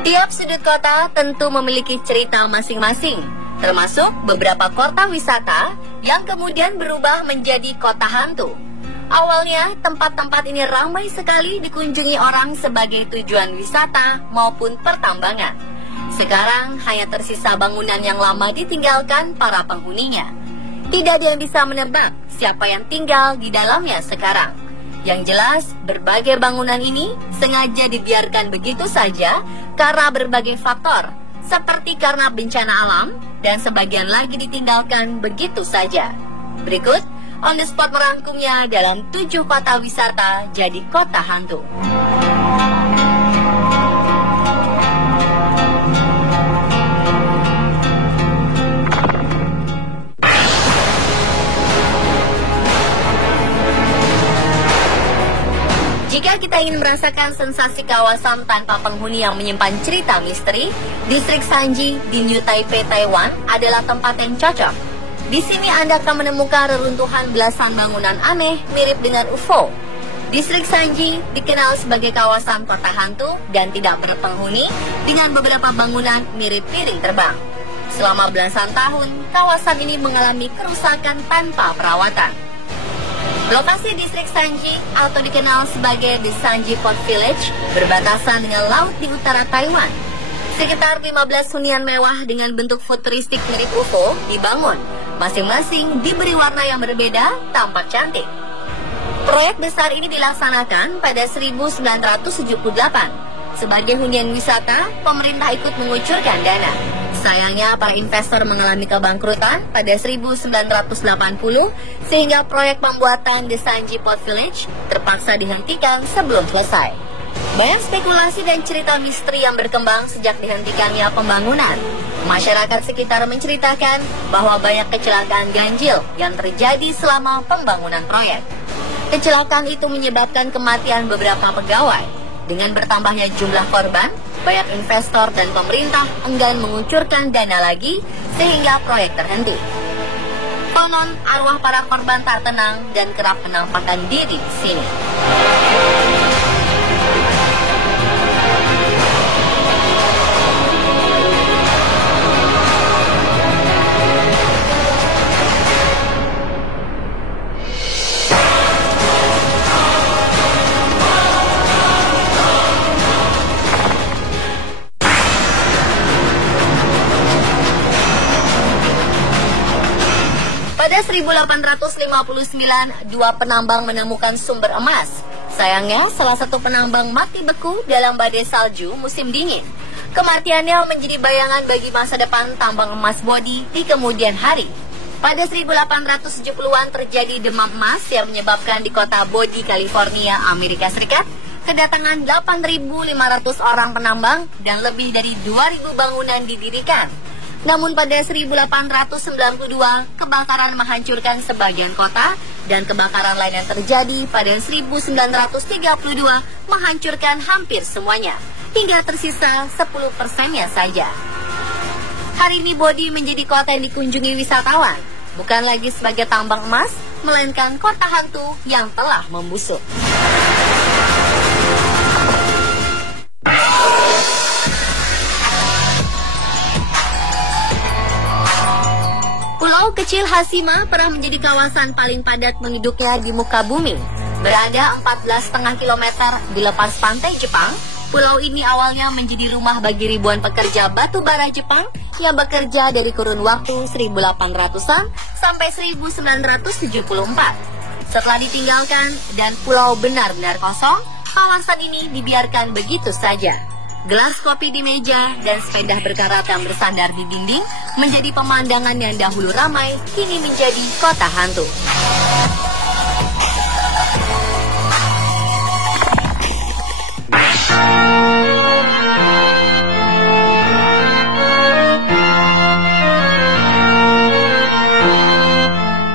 Tiap sudut kota tentu memiliki cerita masing-masing, termasuk beberapa kota wisata yang kemudian berubah menjadi kota hantu. Awalnya, tempat-tempat ini ramai sekali dikunjungi orang sebagai tujuan wisata maupun pertambangan. Sekarang hanya tersisa bangunan yang lama ditinggalkan para penghuninya. Tidak ada yang bisa menebak siapa yang tinggal di dalamnya sekarang. Yang jelas, berbagai bangunan ini sengaja dibiarkan begitu saja karena berbagai faktor, seperti karena bencana alam, dan sebagian lagi ditinggalkan begitu saja. Berikut, On The Spot merangkumnya dalam 7 kota wisata jadi kota hantu. Jika kita ingin merasakan sensasi kawasan tanpa penghuni yang menyimpan cerita misteri, distrik Sanji di New Taipei, Taiwan adalah tempat yang cocok. Di sini Anda akan menemukan reruntuhan belasan bangunan aneh mirip dengan UFO. Distrik Sanji dikenal sebagai kawasan kota hantu dan tidak berpenghuni dengan beberapa bangunan mirip piring terbang. Selama belasan tahun, kawasan ini mengalami kerusakan tanpa perawatan. Lokasi distrik Sanji atau dikenal sebagai The Sanji Port Village berbatasan dengan laut di utara Taiwan. Sekitar 15 hunian mewah dengan bentuk futuristik mirip UFO dibangun. Masing-masing diberi warna yang berbeda, tampak cantik. Proyek besar ini dilaksanakan pada 1978. Sebagai hunian wisata, pemerintah ikut mengucurkan dana. Sayangnya, para investor mengalami kebangkrutan pada 1980, sehingga proyek pembuatan The Sanji Port Village terpaksa dihentikan sebelum selesai. Banyak spekulasi dan cerita misteri yang berkembang sejak dihentikannya pembangunan. Masyarakat sekitar menceritakan bahwa banyak kecelakaan ganjil yang terjadi selama pembangunan proyek. Kecelakaan itu menyebabkan kematian beberapa pegawai. Dengan bertambahnya jumlah korban, banyak investor dan pemerintah enggan mengucurkan dana lagi sehingga proyek terhenti. Konon, arwah para korban tak tenang dan kerap menampakkan diri di sini. Pada 1859, 2 penambang menemukan sumber emas. Sayangnya, salah satu penambang mati beku dalam badai salju musim dingin. Kematiannya menjadi bayangan bagi masa depan tambang emas bodi di kemudian hari. Pada 1870-an terjadi demam emas yang menyebabkan di kota Bodi, California, Amerika Serikat, kedatangan 8.500 orang penambang dan lebih dari 2.000 bangunan didirikan. Namun pada 1892, kebakaran menghancurkan sebagian kota dan kebakaran lain yang terjadi pada 1932 menghancurkan hampir semuanya, hingga tersisa 10%-nya saja. Hari ini Bodi menjadi kota yang dikunjungi wisatawan, bukan lagi sebagai tambang emas, melainkan kota hantu yang telah membusuk. Pulau kecil Hashima pernah menjadi kawasan paling padat penduduknya di muka bumi. Berada 14,5 km di lepas pantai Jepang, pulau ini awalnya menjadi rumah bagi ribuan pekerja batu bara Jepang yang bekerja dari kurun waktu 1800-an sampai 1974. Setelah ditinggalkan dan pulau benar-benar kosong, kawasan ini dibiarkan begitu saja. Gelas kopi di meja dan sepeda berkarat yang bersandar di dinding menjadi pemandangan yang dahulu ramai, kini menjadi kota hantu.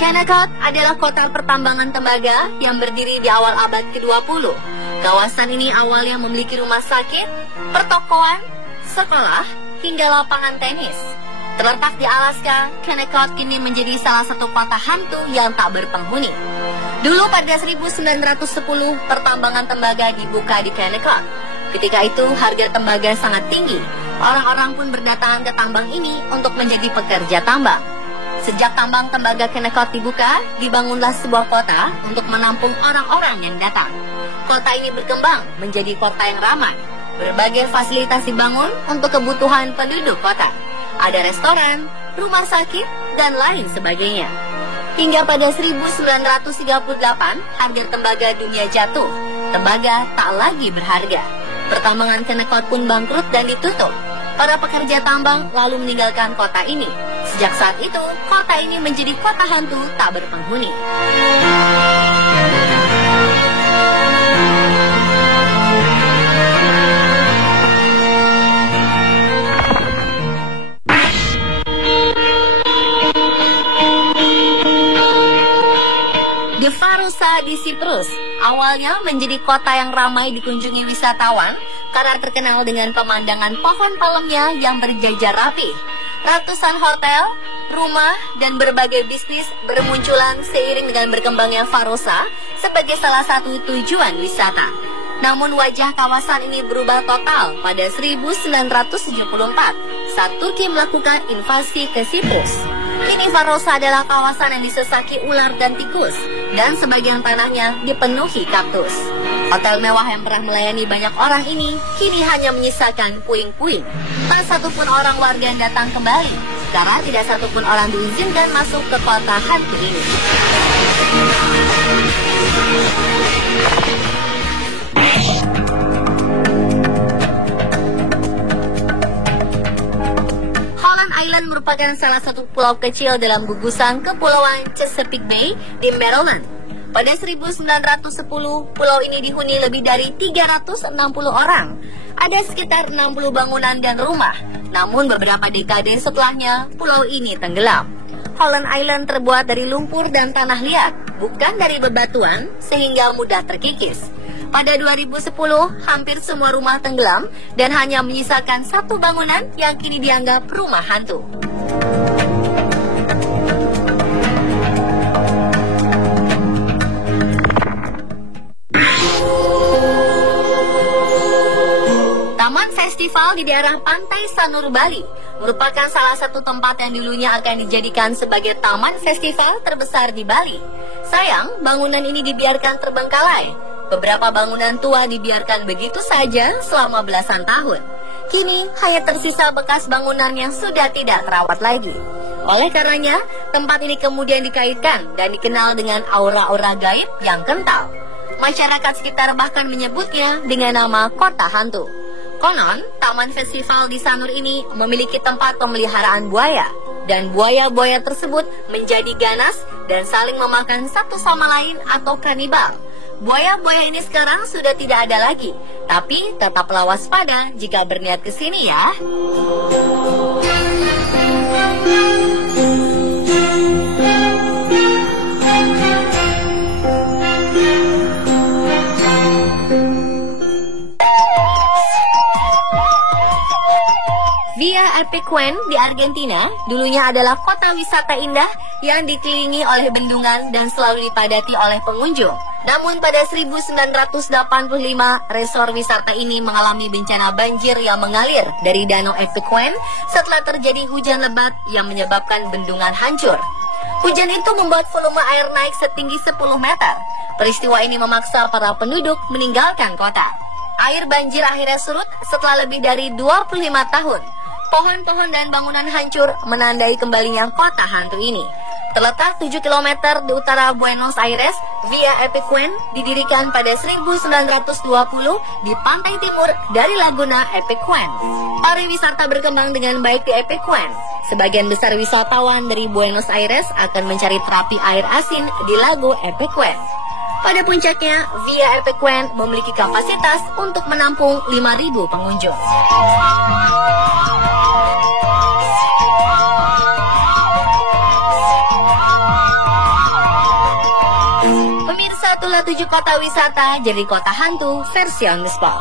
Kennecott adalah kota pertambangan tembaga yang berdiri di awal abad ke-20. Kawasan ini awalnya memiliki rumah sakit, pertokoan, sekolah, hingga lapangan tenis. Terletak di Alaska, Kennecott kini menjadi salah satu kota hantu yang tak berpenghuni. Dulu pada 1910, pertambangan tembaga dibuka di Kennecott. Ketika itu harga tembaga sangat tinggi. Orang-orang pun berdatangan ke tambang ini untuk menjadi pekerja tambang. Sejak tambang tembaga Kennecott dibuka, dibangunlah sebuah kota untuk menampung orang-orang yang datang. Kota ini berkembang menjadi kota yang ramai. Berbagai fasilitas dibangun untuk kebutuhan penduduk kota. Ada restoran, rumah sakit, dan lain sebagainya. Hingga pada 1938, harga tembaga dunia jatuh. Tembaga tak lagi berharga. Pertambangan Kennecott pun bangkrut dan ditutup. Para pekerja tambang lalu meninggalkan kota ini. Sejak saat itu, kota ini menjadi kota hantu tak berpenghuni. Farosa di Siprus awalnya menjadi kota yang ramai dikunjungi wisatawan karena terkenal dengan pemandangan pohon palemnya yang berjajar rapi. Ratusan hotel, rumah, dan berbagai bisnis bermunculan seiring dengan berkembangnya Farosa sebagai salah satu tujuan wisata. Namun wajah kawasan ini berubah total pada 1974 saat Turki melakukan invasi ke Siprus. Kini Farosa adalah kawasan yang disesaki ular dan tikus, dan sebagian tanahnya dipenuhi kaktus. Hotel mewah yang pernah melayani banyak orang ini kini hanya menyisakan puing-puing. Tak satupun orang warga yang datang kembali, karena tidak satupun orang diizinkan masuk ke kota hantu ini. Island merupakan salah satu pulau kecil dalam gugusan Kepulauan Chesapeake Bay di Maryland. Pada 1910, pulau ini dihuni lebih dari 360 orang. Ada sekitar 60 bangunan dan rumah. Namun beberapa dekade setelahnya, pulau ini tenggelam. Holland Island terbuat dari lumpur dan tanah liat, bukan dari bebatuan, sehingga mudah terkikis. Pada 2010, hampir semua rumah tenggelam dan hanya menyisakan satu bangunan yang kini dianggap rumah hantu. Taman Festival di daerah Pantai Sanur, Bali merupakan salah satu tempat yang dulunya akan dijadikan sebagai taman festival terbesar di Bali. Sayang, bangunan ini dibiarkan terbengkalai. Beberapa bangunan tua dibiarkan begitu saja selama belasan tahun. Kini hanya tersisa bekas bangunan yang sudah tidak terawat lagi. Oleh karenanya, tempat ini kemudian dikaitkan dan dikenal dengan aura-aura gaib yang kental. Masyarakat sekitar bahkan menyebutnya dengan nama kota hantu. Konon, taman festival di Sanur ini memiliki tempat pemeliharaan buaya. Dan buaya-buaya tersebut menjadi ganas dan saling memakan satu sama lain atau kanibal. Buaya-buaya ini sekarang sudah tidak ada lagi, tapi tetaplah waspada jika berniat ke sini ya. Via Epecuén di Argentina dulunya adalah kota wisata indah yang dikelilingi oleh bendungan dan selalu dipadati oleh pengunjung. Namun pada 1985, resor wisata ini mengalami bencana banjir yang mengalir dari Danau Epecuén setelah terjadi hujan lebat yang menyebabkan bendungan hancur. Hujan itu membuat volume air naik setinggi 10 meter. Peristiwa ini memaksa para penduduk meninggalkan kota. Air banjir akhirnya surut setelah lebih dari 25 tahun. Pohon-pohon dan bangunan hancur menandai kembalinya kota hantu ini. Terletak 7 km di utara Buenos Aires, Via Epecuén didirikan pada 1920 di pantai timur dari Laguna Epecuén. Pariwisata berkembang dengan baik di Epecuén. Sebagian besar wisatawan dari Buenos Aires akan mencari terapi air asin di Lago Epecuén. Pada puncaknya, Via Epecuén memiliki kapasitas untuk menampung 5.000 pengunjung. Pemirsa, itulah 7 kota wisata jadi kota hantu versi on the spot.